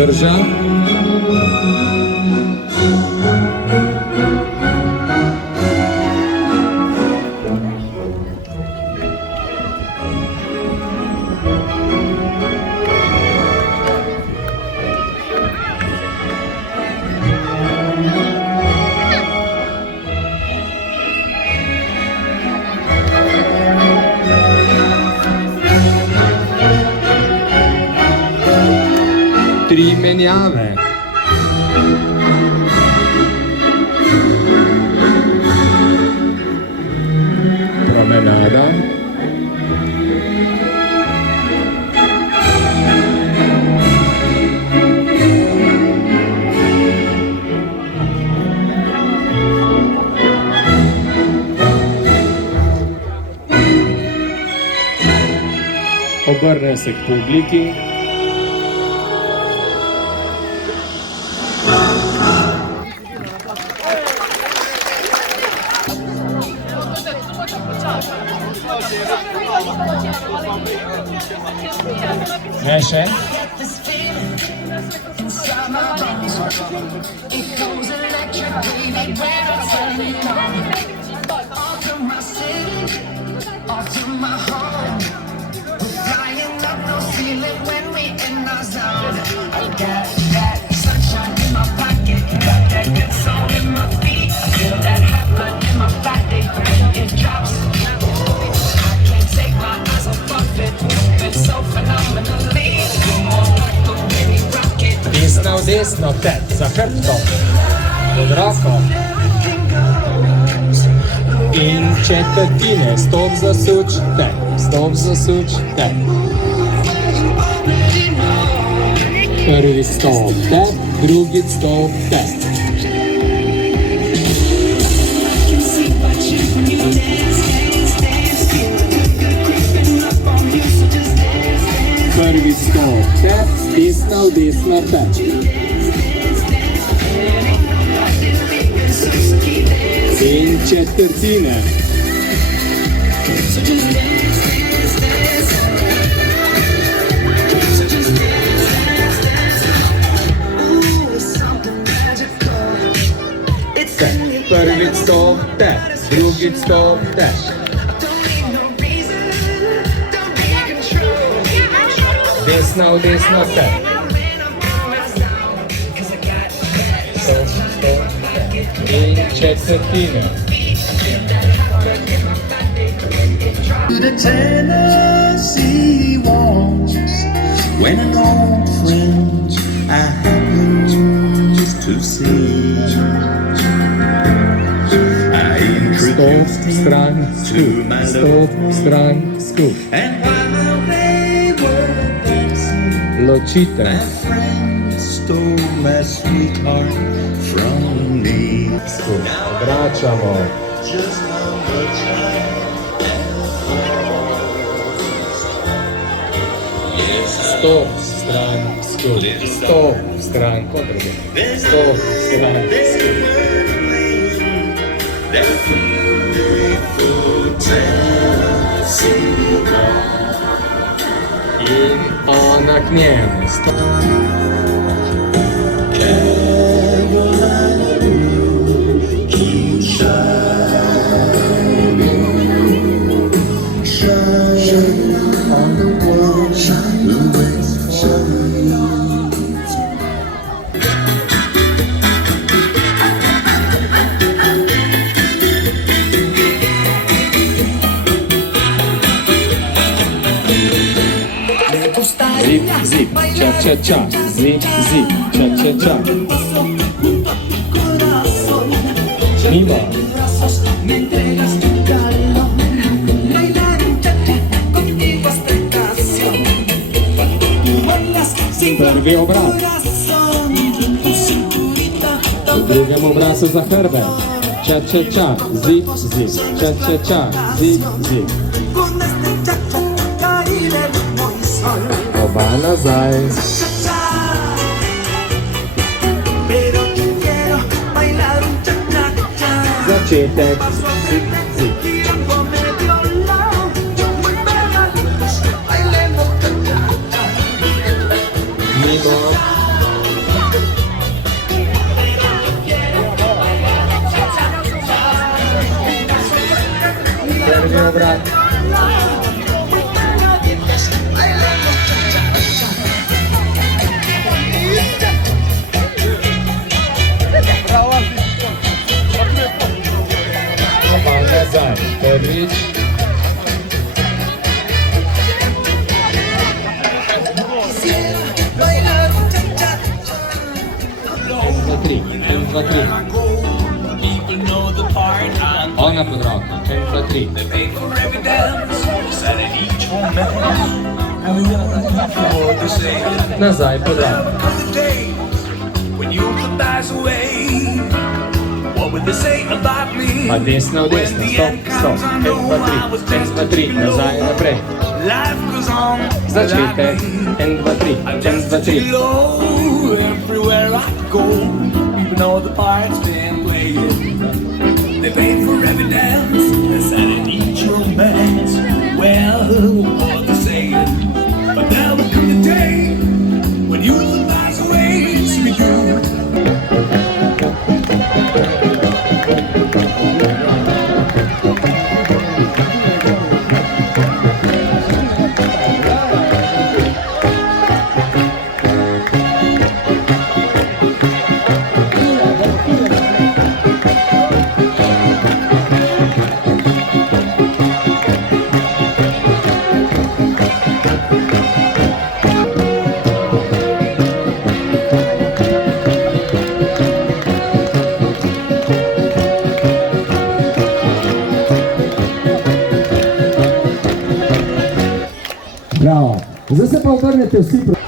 Drža. Tri menjave. Promenada. Obrne se k publiki. Meše. Desna v desno, tet, za hrbtom, pod roko. In četrtine, stop, zasuč, tet, stop, zasuč, tet. Prvi stop, tet, drugi stop, tet. Prvi stop, tet, desna v desno, tet. In četrtine. Prvi stop, tet, drugi stop, tet. Desna v desno, tet. Stop, stop, tet. In četrtine. To the Tennessee walls, when an old friend I happened to see, I introduced him to my love, and while they were dancing, Ločite. my friend stole my sweetheart from me. Vračamo. Just how much I Stop, stran, skupaj. Stop, stran, kontrbe. Stop, stran, in ona k njemu. Zip, zip, ča, ča, ča, zip, zip, ča, ča, ča. Mimo. Prvi obrat. V drugem obrazu za hrbet. Ča, ča, ča, zip, zip, ča, ča, ča, zip, zip. Oba nazaj. Začetek. Zip, zip. Mimo. obrat. Pa nazaj, prvič. En, dva, tri. Ona pod roko, en, dva, tri. Nazaj pod roko. Pa desno v desno, stop, stop. En, dva, tri, nazaj in naprej. Začetek, en, dva, tri, en, dva, tri. Everywhere I go, even though the part's been played, they pay for every dance, they said in each romance. Well, what they saying, but now will come the day when you pass away, it's me you. Bravo. Zdaj se pa obrnete vsi proti.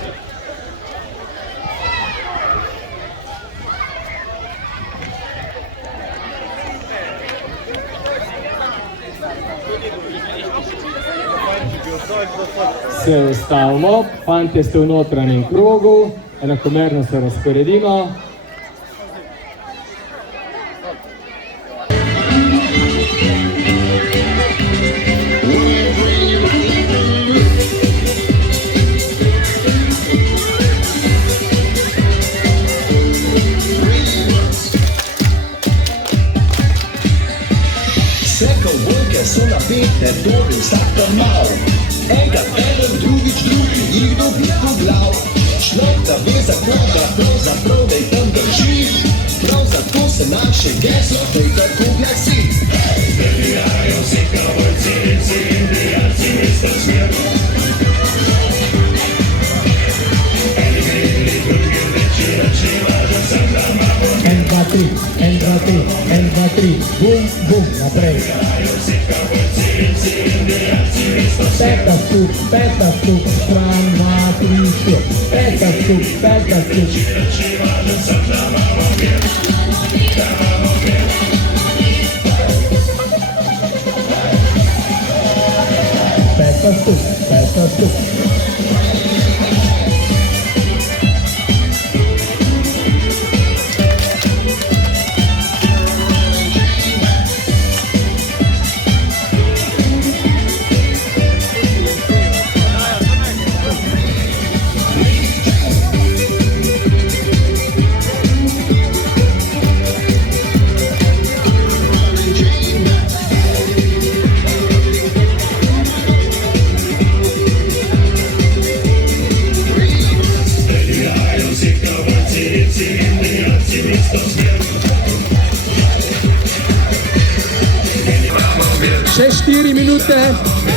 Se ustavimo, fantje ste v notranjem krogu, enakomerno se razporedimo. So napete, torej vsak tam mal. Enkrat eden, drugič drugi, jih dobi po glav. Človek da ve, za koga pravzaprav dej tam drži. Prav zato se naše geslo dej tako glasi. Devirajo se kavbojci, reci, indijanci, mister smer. Eni grili, drugi reči, reči, važno sem da imamo. En, dva, tri, en, dva, tri, en, dva, tri, bum, bum, naprej. Peta stup, stran, dva, tri, štir. Peta stup, peta stup. Peta stup, peta stup. Še 4 minute.